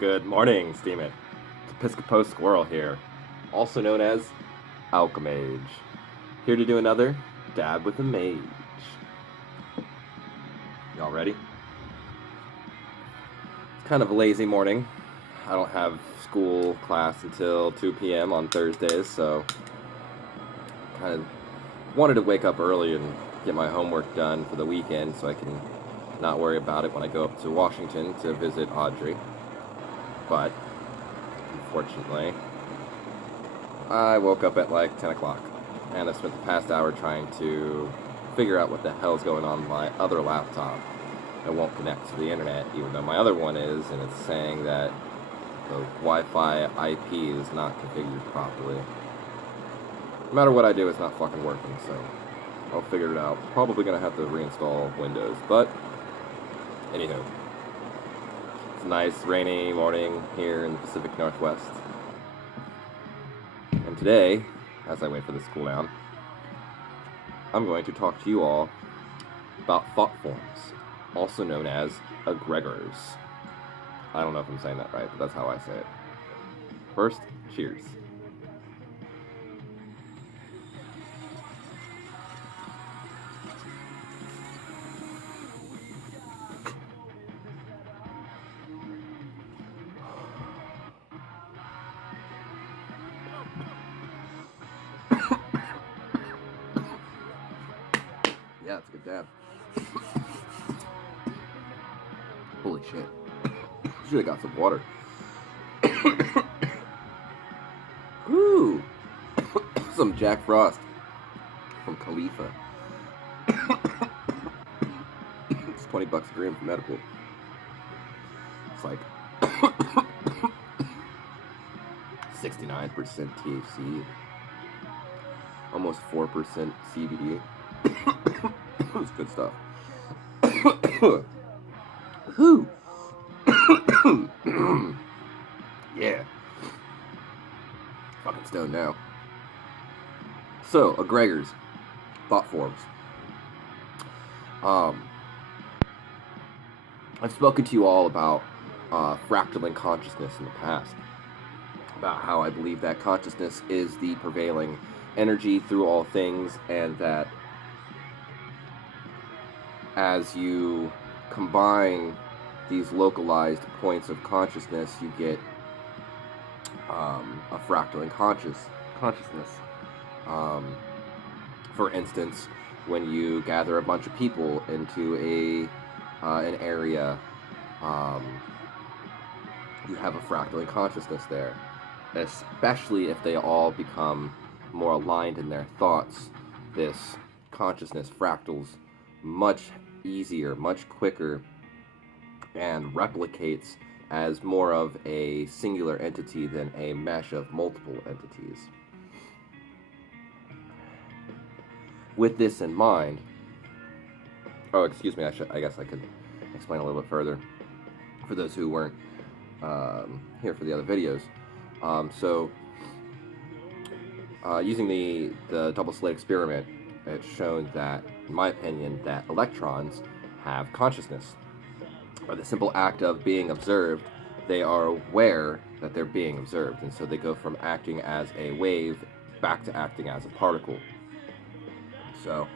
Good morning, Steemit. It's Episcopo Squirrel here, also known as Alchemage. Here to do another Dab with a Mage. Y'all ready? It's kind of a lazy morning. I don't have school class until 2 p.m. on Thursdays, so kind of wanted to wake up early and get my homework done for the weekend so I can not worry about it when I go up to Washington to visit Audrey. But, unfortunately, I woke up at like 10 o'clock, and I spent the past hour trying to figure out what the hell's going on with my other laptop. It won't connect to the internet, even though my other one is, and it's saying that the Wi-Fi IP is not configured properly. No matter what I do, it's not fucking working, so I'll figure it out. Probably gonna have to reinstall Windows, but anywho. It's a nice rainy morning here in the Pacific Northwest. And today, as I wait for this to cool down, I'm going to talk to you all about thought forms, also known as egregores. I don't know if I'm saying that right, but that's how I say it. First, cheers. Yeah, it's a good dab. Holy shit. Should've got some water. Woo! Some Jack Frost from Khalifa. It's $20 a gram for medical. It's like 69% THC, almost 4% CBD. It's good stuff. Whew. Yeah. Fucking stoned now. So, egregores, thought forms. I've spoken to you all about fractaling consciousness in the past. About how I believe that consciousness is the prevailing energy through all things, and that as you combine these localized points of consciousness, you get a fractaling consciousness. For instance, when you gather a bunch of people into an area, you have a fractaling consciousness there. Especially if they all become more aligned in their thoughts, this consciousness fractals much easier, much quicker, and replicates as more of a singular entity than a mesh of multiple entities. With this in mind, oh, excuse me, I guess I could explain a little bit further for those who weren't here for the other videos. Using the double slit experiment, it's shown that, in my opinion, that electrons have consciousness. By the simple act of being observed, they are aware that they're being observed, and so they go from acting as a wave back to acting as a particle. So,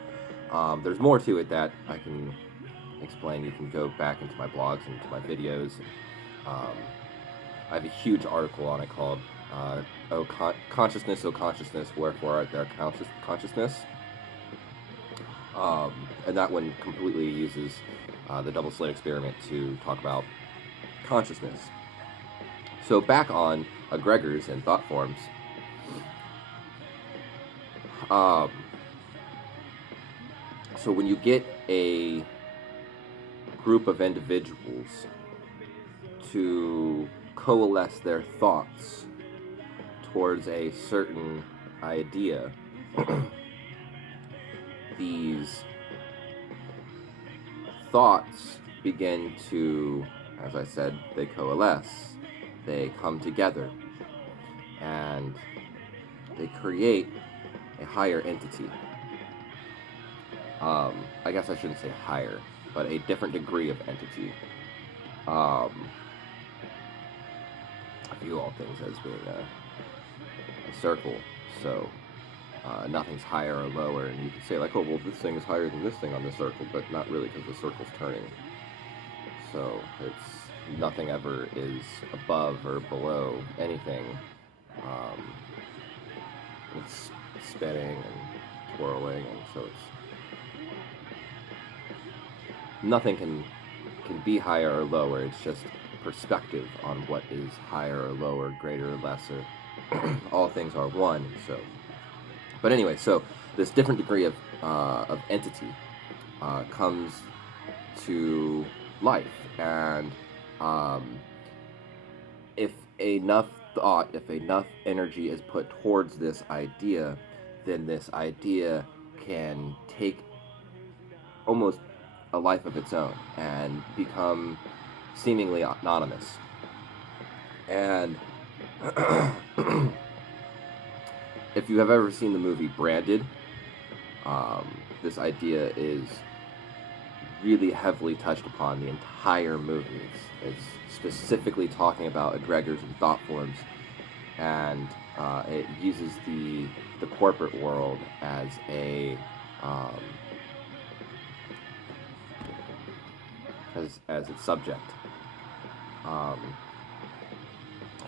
there's more to it that I can explain. You can go back into my blogs and into my videos. I have a huge article on it called Consciousness, Wherefore Art Thou Consciousness? And that one completely uses the double slit experiment to talk about consciousness. So back on egregores and thought forms. So when you get a group of individuals to coalesce their thoughts towards a certain idea, these thoughts begin to, as I said, they coalesce, they come together, and they create a higher entity. I guess I shouldn't say higher, but a different degree of entity. view all things as being a circle. So nothing's higher or lower, and you can say like, oh well, this thing is higher than this thing on this circle, but not really, because the circle's turning. So it's nothing ever is above or below anything. It's spinning and twirling, and so it's nothing can be higher or lower. It's just perspective on what is higher or lower, greater or lesser. All things are one. So, but anyway, so this different degree of entity comes to life, and if enough thought, if enough energy is put towards this idea, then this idea can take almost a life of its own and become seemingly anonymous. And if you have ever seen the movie Branded, this idea is really heavily touched upon the entire movie. It's specifically talking about egregores and thought forms, and it uses the corporate world as a as its subject.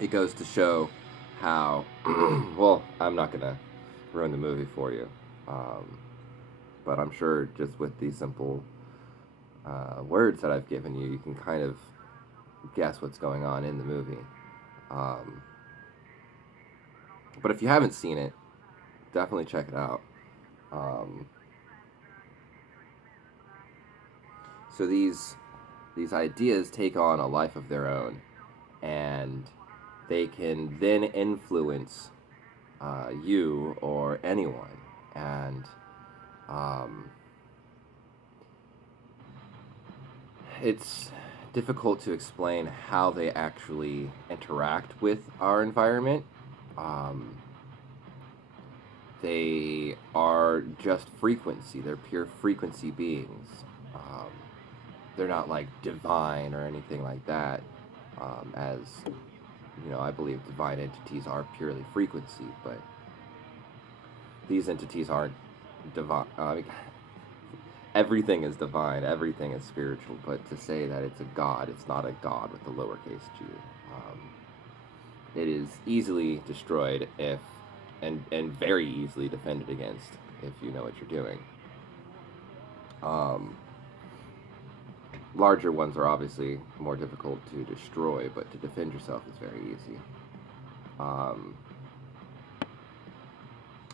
It goes to show how well, I'm not gonna ruin the movie for you, but I'm sure just with these simple words that I've given you, you can kind of guess what's going on in the movie. But if you haven't seen it, definitely check it out. So these ideas take on a life of their own, and they can then influence you or anyone. And it's difficult to explain how they actually interact with our environment. They are just frequency. They're pure frequency beings. They're not like divine or anything like that, as you know, I believe divine entities are purely frequency, but these entities aren't divine. Everything is divine, everything is spiritual, but to say that it's a god, it's not a god with a lowercase g. It is easily destroyed if, and very easily defended against if you know what you're doing. Larger ones are obviously more difficult to destroy, but to defend yourself is very easy.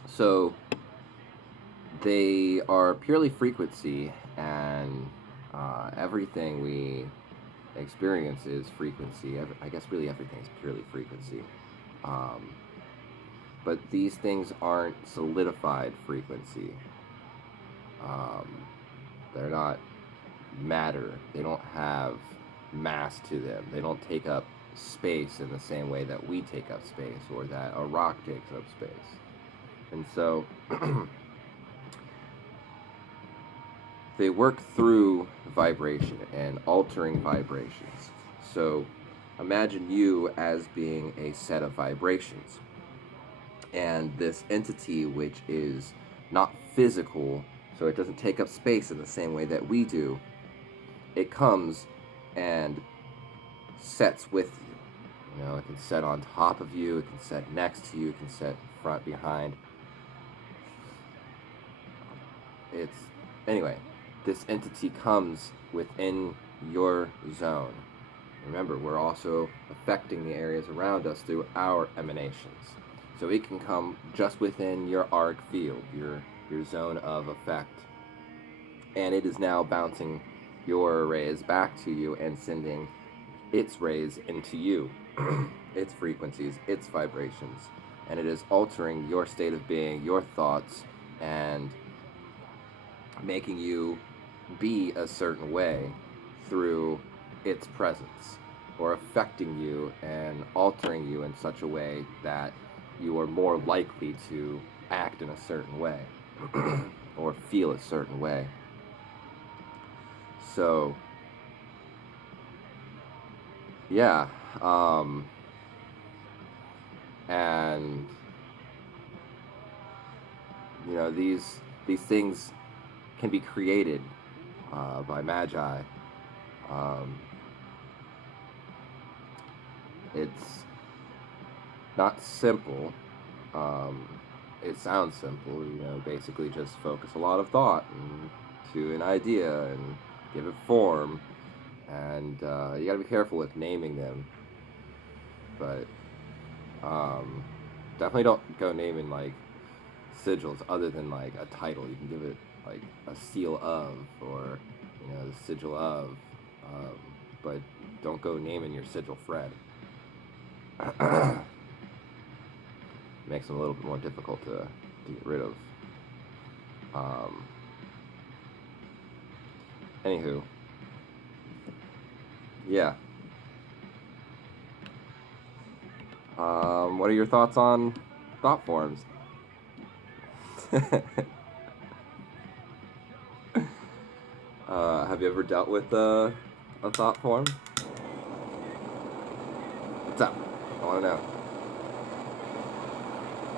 So they are purely frequency, and everything we experience is frequency. I guess really everything is purely frequency. But these things aren't solidified frequency. They're not matter. They don't have mass to them. They don't take up space in the same way that we take up space, or that a rock takes up space. And so they work through vibration and altering vibrations. So imagine you as being a set of vibrations, and this entity, which is not physical, so it doesn't take up space in the same way that we do, it comes and sets with you. You know, it can set on top of you, it can set next to you, it can set front, behind. Anyway, this entity comes within your zone. Remember, we're also affecting the areas around us through our emanations. So it can come just within your arc field, your zone of effect. And it is now bouncing your rays back to you and sending its rays into you, its frequencies, its vibrations. And it is altering your state of being, your thoughts, and making you be a certain way through its presence, or affecting you and altering you in such a way that you are more likely to act in a certain way or feel a certain way. So yeah, And you know, these things can be created by Magi. Um, it's not simple. Um, it sounds simple, you know, basically just focus a lot of thought into an idea and give it form. And you gotta be careful with naming them. But definitely don't go naming like sigils other than like a title. You can give it like a seal of, or you know, the sigil of, but don't go naming your sigil Fred. Makes them a little bit more difficult to get rid of. Anywho, yeah. What are your thoughts on thought forms? Have you ever dealt with a thought form? What's up? I want to know.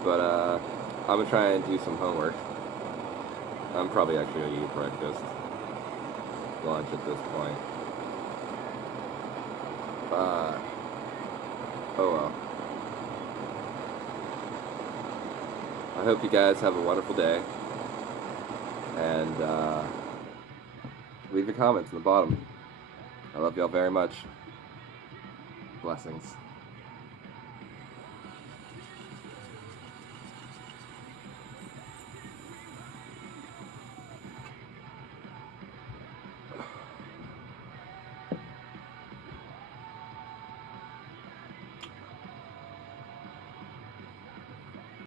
But I'm gonna try and do some homework. I'm probably actually gonna eat breakfast, lunch at this point. Oh well. I hope you guys have a wonderful day, and leave your comments in the bottom. I love y'all very much. Blessings.